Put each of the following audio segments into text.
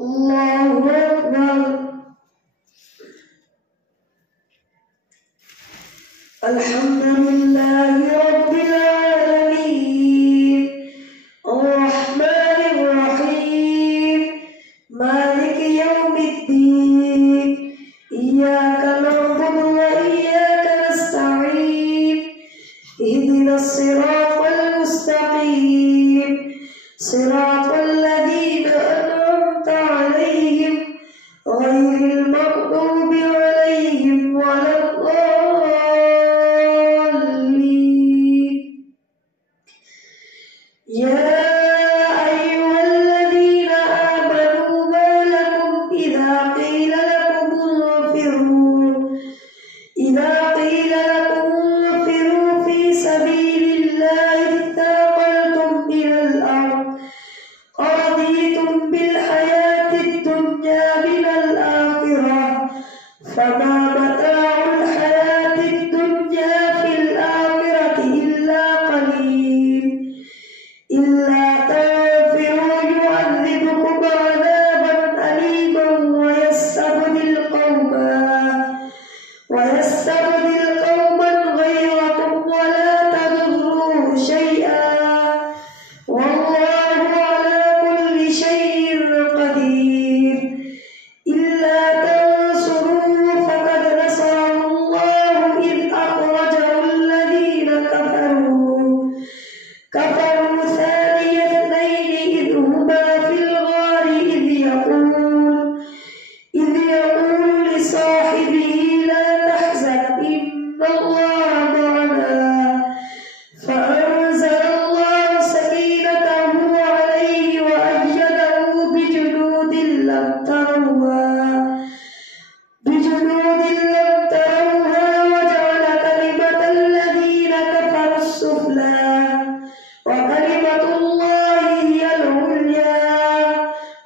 الله أكبر. الحمد لله رب العالمين الرحمن الرحيم مالك يوم الدين إياك نعبد وإياك نستعين اهدنا الصراط المستقيم صراط الذين أنعمت عليهم غير المغضوب عليهم ولا الضالين. يا أيها الذين آمنوا ما لكم إذا قيل لكم انفروا في سبيل الله اثاقلتم إلى الأرض أرضيتم بالحياة الدنيا من الآخرة فما متاع الحياة الدنيا في الآخرة إلا قليل. إلا تنفروا يعذبكم عذابا أليما ويستبدل قوما غيركم ولا تضروه شيئا والله على كل شيء قدير. إلا تنصروه فقد نصره الله إذ أخرجه الذين كفروا ثاني اثنين إذ هما في الغار إذ يقول لصاحبه لا تحزن إن الله معنا فأنزل الله سكينته عليه وأيده بجنود لم تروها وجعل كلمة الذين كفروا السفلى وكلمة الله هي العليا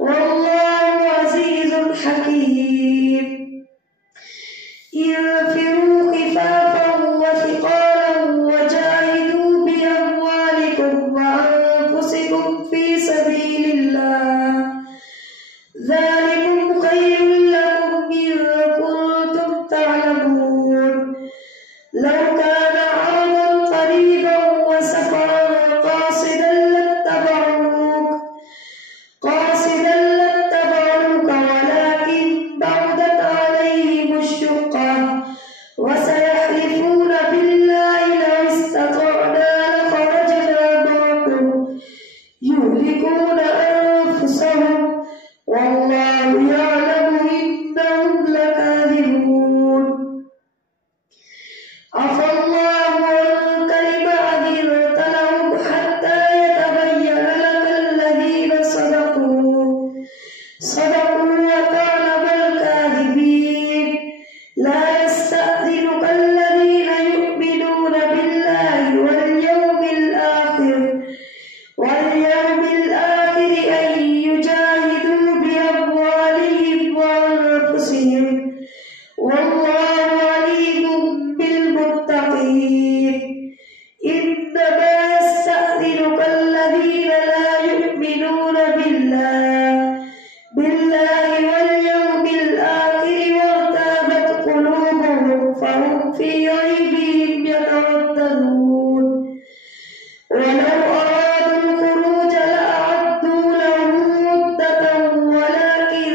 والله عزيز حكيم. انفروا خفافا وثقالا وجاهدوا بأموالكم وأنفسكم في سبيل الله ذلكم خير لكم إن كنتم تعلمون. لو كان عرضا قريبا وسفرا قاصدا لاتبعوك ولكن بعدت عليهم الشقة وسيحلفون بالله لو استطعنا لخرجنا معكم يهلكون أنفسهم والله يعلم إنهم لكاذبون. عفى الله عنك لما أذنت لهم حتى يتبين لك الذين صدقوا وتعلم الكاذبين. لا يستأذنك الذين يؤمنون بالله واليوم الآخر أن يجاهدوا بأموالهم وأنفسهم والله عليم بالمتقين. إنما يستأذنك الذين لا يؤمنون بالله واليوم الآخر وارتابت قلوبهم فهم في ريبهم يترددون. ولو أرادوا الخروج لأعدوا له عدة ولكن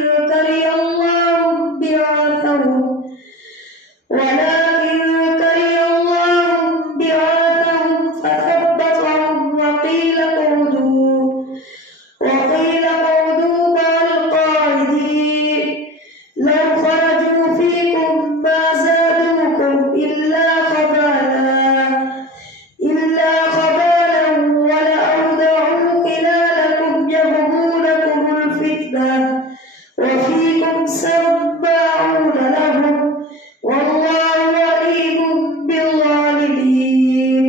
كره الله بعاثهم فثبطهم وقيل اقعدوا مع القاعدين. لو خرجوا فيكم ما زادوكم إلا خبالا ولأودعوا خلالكم يبغونكم الفتنة وفيكم سماعون لهم والله عليم بالظالمين.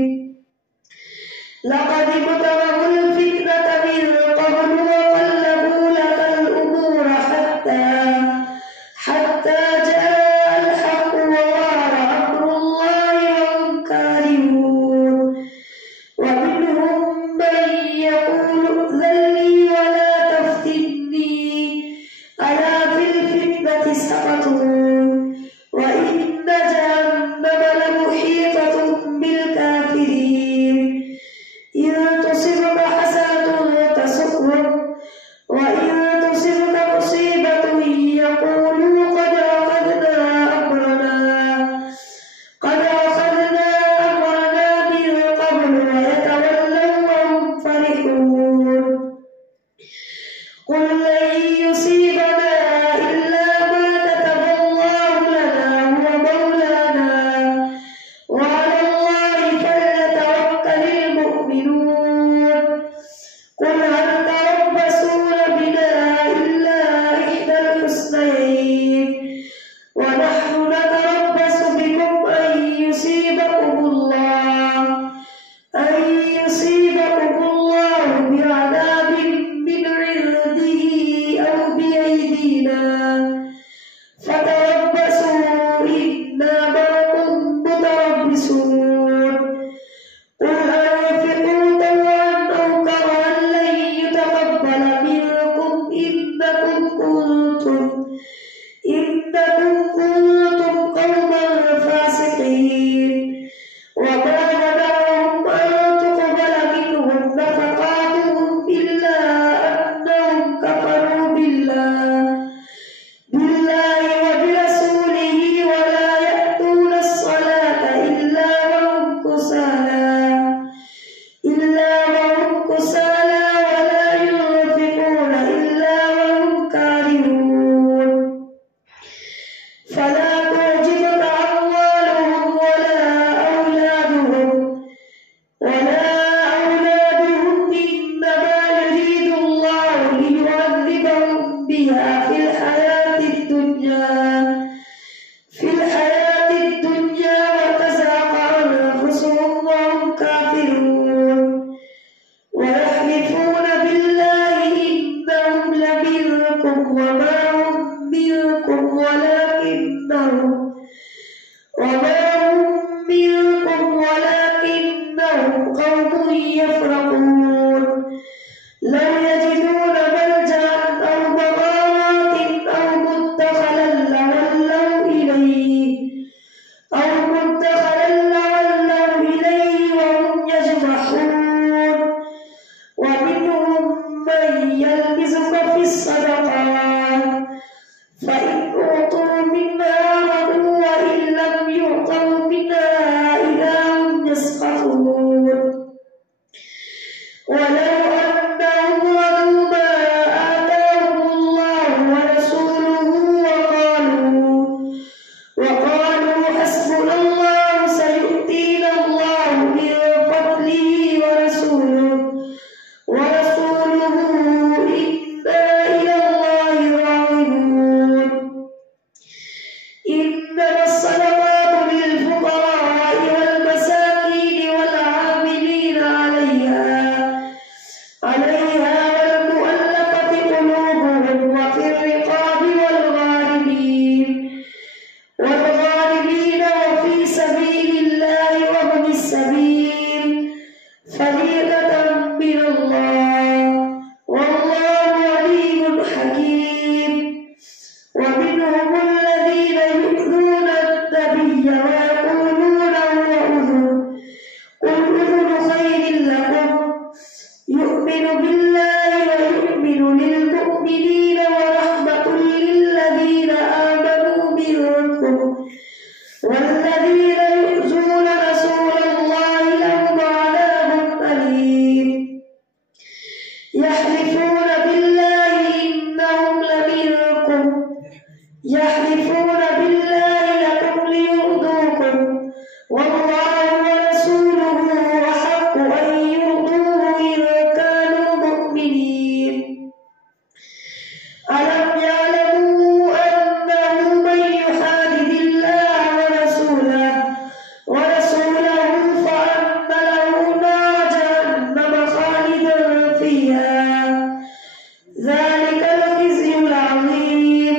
لقد ابتغوا الفتنة من قبل وقلبوا لك الأمور حتى جاء الحق وظهر أمر الله وهم كارهون. ومنهم من يقول ائذن لي ولا تفتني قل لن يصيبنا إلا ما كتب الله لنا هو مولانا وعلى الله فليتوكل المؤمنون قل هل تربصون بنا إلا إحدى الحسنيين ونحن نتربص بكم أن يصيبكم الله بعذاب من عنده أو بأيدينا فتربصوا إنا معكم متربصون قل أنفقوا طوعا أو كرها لن يتقبل منكم إنكم كنتم قوما فاسقين وما منعهم أن تقبل منهم نفقاتهم إلا أنهم كفروا بالله وبرسوله ولا يأتون الصلاة إلا وهم كسالى ولا ينفقون إلا وهم كارهون فلا تعجبك أموالهم ولا أولادهم إنما يريد الله ليعذبهم بها في الحياة الدنيا وتزهق أنفسهم وهم كافرون ويحلفون بالله إنهم لمنكم وما هم منكم ولكنهم قوم يفرقون لا يجدون ملجأ أو مغارات أو مدخلا لولوا إليه وهم يجمحون ومنهم من يلمزك في الصدقات فإن أعطوا منها رضوا وإن لم يعطوا منها إذا هم يسخطون ولو أنهم رضوا ما آتاهم الله ورسوله وقالوا حسبنا الله سيؤتينا الله من فضله ورسوله إنا إلى الله راغبون إنما الصدقات للفقراء والمساكين والعاملين عليها والمؤلفة قلوبهم وفي الرقاب والغارمين وفي سبيل الله وابن السبيل فريضة من الله والله عليم حكيم ومنهم الذين يؤذون النبي ويقولون هو أذن قل أذن خير لكم يؤمن بالله ويؤمن للمؤمنين ورحمة للذين آمنوا منكم والذين يؤذون رسول الله لهم عذاب أليم يحلفون بالله لكم ليرضوكم والله ورسوله أحق أن يرضوه إن كانوا مؤمنين ألم يعلموا أنه من يحادد الله ورسوله فأن له نار جهنم خالدا فيها ذلك الخزي العظيم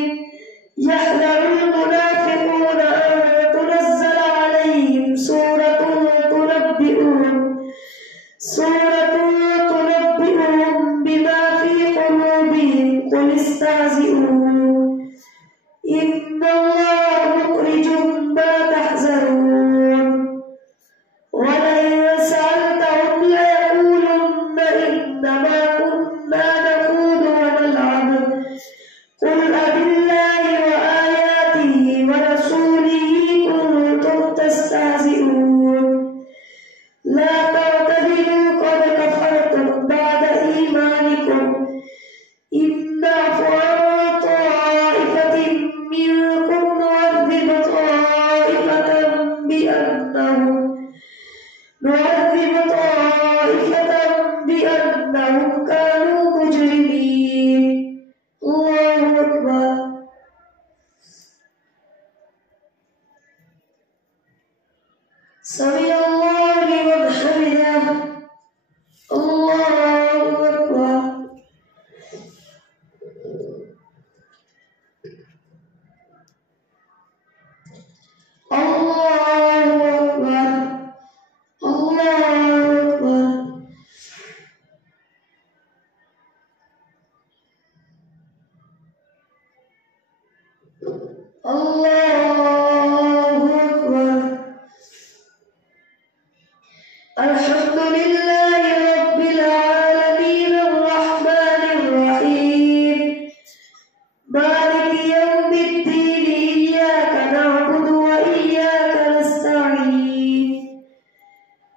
يحذر المنافقون أن تنزل عليهم سورة تنبئهم بما في قلوبهم قل استهزئوا إن الله مخرج ما تحذرون ولئن سألتهم ليقولن إنما كنا نخوض ونلعب قل أبالله وآياته ورسوله كنتم تستهزئون لا تعتذروا قد كفرتم بعد إيمانكم إن الله أكبر. الحمد لله رب العالمين الرحمن الرحيم مالك يوم الدين إياك نعبد وإياك نستعين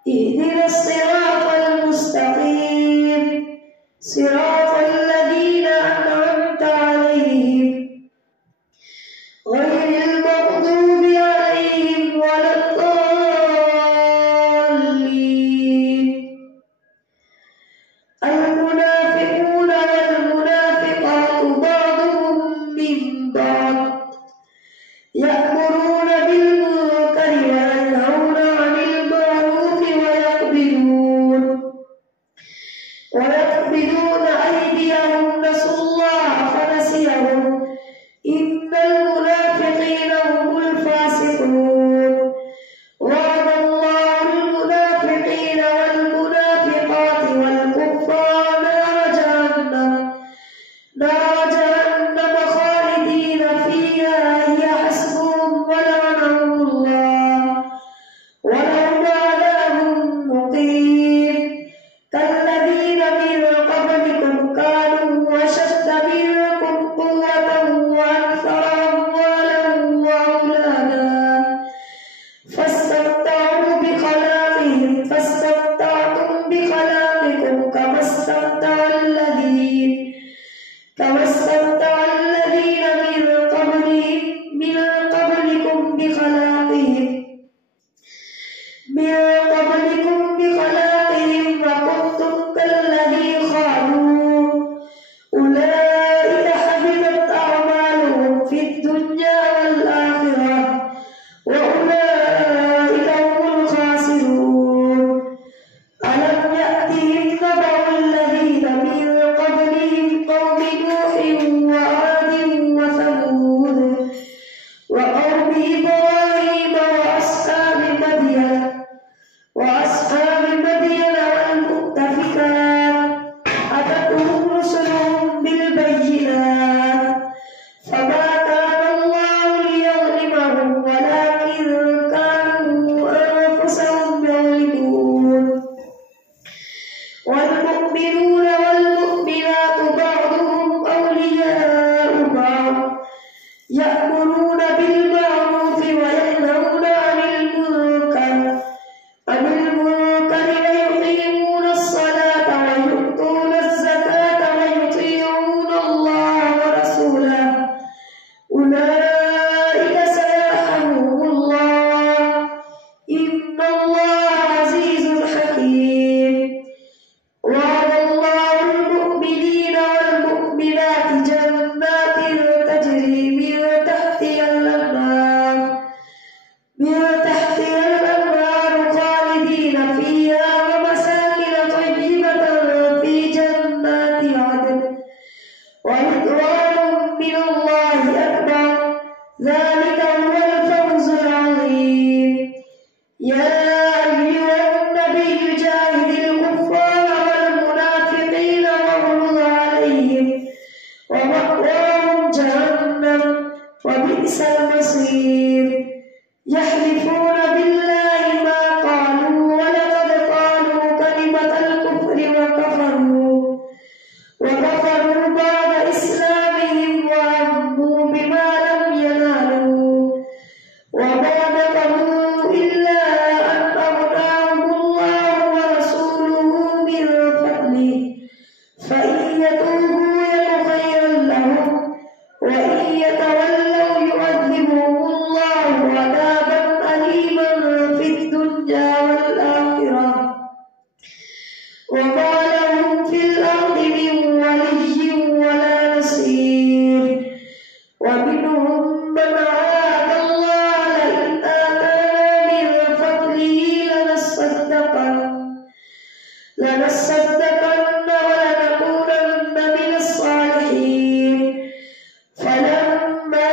اهدنا الصراط المستقيم صراط الذين أنعمت عليهم غير المغضوب عليهم ولا الضالين. المنافقون والمنافقات بعضهم من بعض يأمرون بالمنكر وينهون عن المعروف ويقبضون أيديهم نسوا الله فنسيهم إن المنافقين هم الفاسقون. وعد الله المنافقين والمنافقات والكفار نار جهنم خالدين فيها هي حسبهم ولعنهم الله ولهم عذاب مقيم. كالذين من قبلكم كانوا أشد منكم قوة وأكثر أموالا وأولادا فاستمتعتم بخلاقكم كما استمتع الذين من قبلكم بخلاقهم وكنتم كالذي خالوا أولئك حبطت أعمالهم في الدنيا والآخرة وأولئك هم الخاسرون. ألم يأتهم نبأ الذين من قبلهم قوم نوح وعاد وثمود وقوم إبراهيم وأصحاب مدين والمؤتفكات أتتهم رسلهم بالبينات فما كان الله ليظلمهم ولكن كانوا أنفسهم يظلمون. والمؤمنون والمؤمنات بعضهم أولياء بعض يأمرون بالمعروف وينهون عن المنكر ويقيمون الصلاة ويؤتون الزكاة ويطيعون الله ورسوله أولئك سيرحمهم الله إن الله عزيز حكيم. وعد الله المؤمنين والمؤمنات جنات تجري من تحتها الأنهار خالدين فيها ومساكن طيبة في جنات عدن ورضوان من الله أكبر ذلك هو الفوز العظيم. يا أيها النبي جاهد الكفار والمنافقين واغلظ عليهم ومأواهم جهنم وبئس المصير. يحلفون بالله ما قالوا ولقد قالوا كلمة الكفر وكفروا بعد إسلامهم وهموا بما لم ينالوا وما نقموا إلا أن أغناهم الله ورسوله من فضله فإن يتوبوا يك خيرا لهم وإن يتولوا يعذبهم الله عذابا أليما في الدنيا والآخرة وما لهم في الأرض من ولي ولا نصير. ومنهم من عاهد الله لئن آتانا من فضله لنصدقن ولنكونن من الصالحين. فلما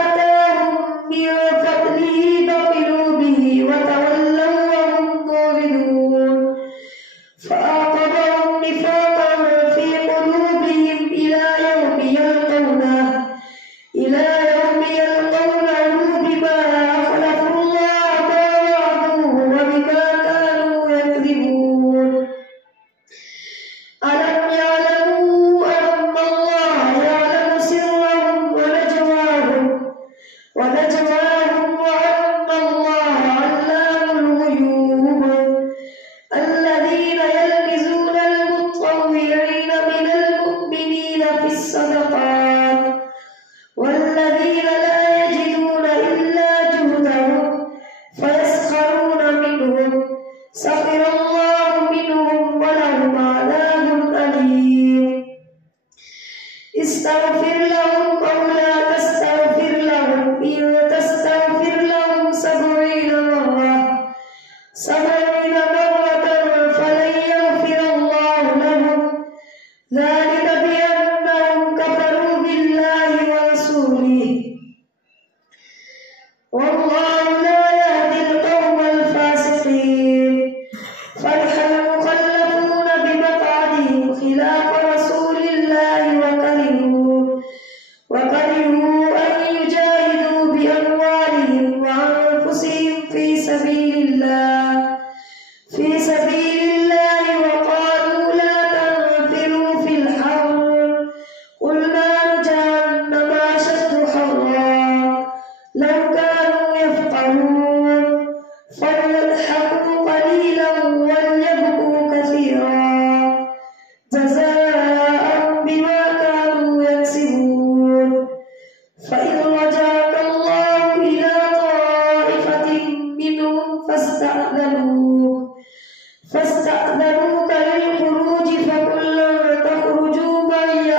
آتاهم من فضله بخلوا به وتولوا وهم معرضون فأعقبهم نفاقا في قلوبهم إلى يوم يلقونه والمرتقات والذين لا يجدون إلا جهدهم فيسخرون منهم سخر الله منهم ولهم عذاب أليم استغفر لهم أو لا تستغفر لهم إن تستغفر لهم 70 مرة فلن يغفر الله لهم ذلك بأنهم كفروا بالله ورسوله والله لا يهدي القوم الفاسقين فرح المخلفون بمقعدهم خلاف رسول الله وكرهوا أن يجاهدوا بأموالهم وأنفسهم في سبيل الله وقالوا لا تنفروا في الحر قل نار جهنم أشد حرا لو كانوا يفقهون فليضحكوا قليلا وليبكوا كثيرا جزاء بما كانوا يكسبون فإن رجعك الله إلى طائفة منهم فاستأذنوك للخروج فقل لن تخرجوا معي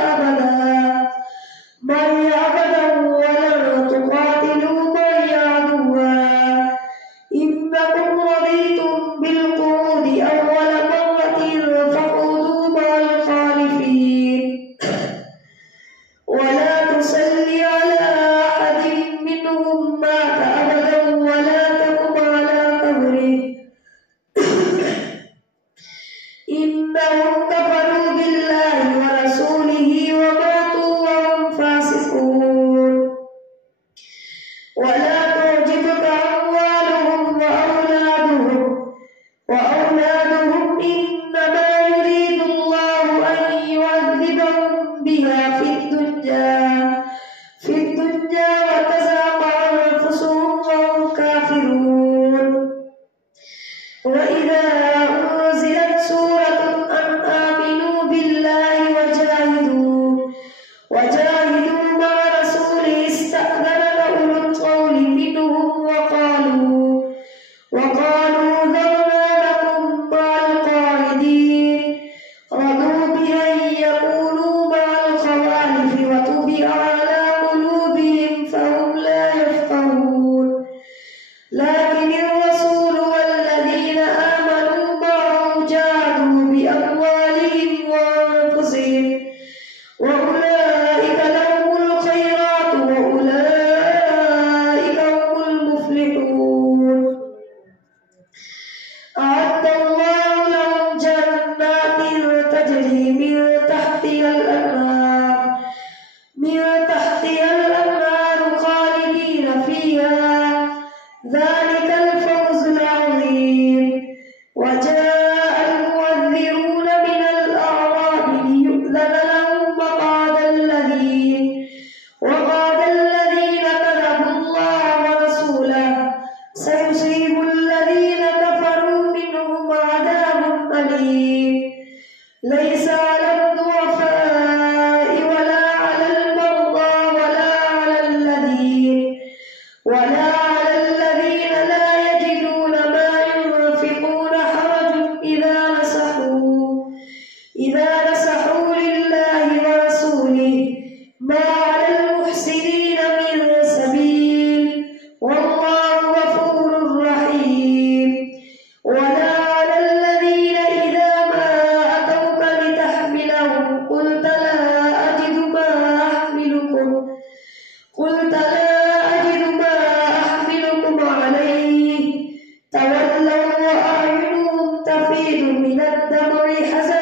أبدا ولن تقاتلوا معي عدوا إنكم رضيتم بالقعود أول مرة فاقعدوا مع الخالفين ولا تصل على أحد منهم مات أبدا ولا تقم على قبره إنهم كفروا بالله ورسوله وماتوا وهم فاسقون ولا تعجبك أموالهم وأولادهم إنما يريد الله أن يعذبهم بها في الدنيا وتزهق أنفسهم وهم كافرون وإذا أنزلت سورة أن آمنوا بالله وجاهدوا مع رسوله استأذنك أولو الطول منهم وقالوا ذرنا لكم مع القاعدين رضوا بأن يكونوا مع الخوالف وطبع على قلوبهم فهم لا يفقهون لكن الرسول والذين آمنوا معه جاهدوا بأموالهم وأنفسهم وأولئك لهم الخيرات وأولئك هم المفلحون أعد الله لهم جنات تجري من تحتها الأنهار خالدين فيها ذلك الفوز العظيم وجاء المعذرون من الأعراب ليؤذن لهم وقال الذين كذبوا الله ورسوله سيصيب الذين كفروا منهم عذاب أليم ليس على الضعفاء ولا على المرضى ولا على الذين لا يجدون ما ينفقون حرج إذا نصحوا لله ورسوله ما على المحسنين من سبيل والله غفور رحيم ولا على الذين إذا ما أتوك لتحملهم قلت لا أجد ما أحملكم عليه تولوا وأعينهم تفيض من الدمع حزنا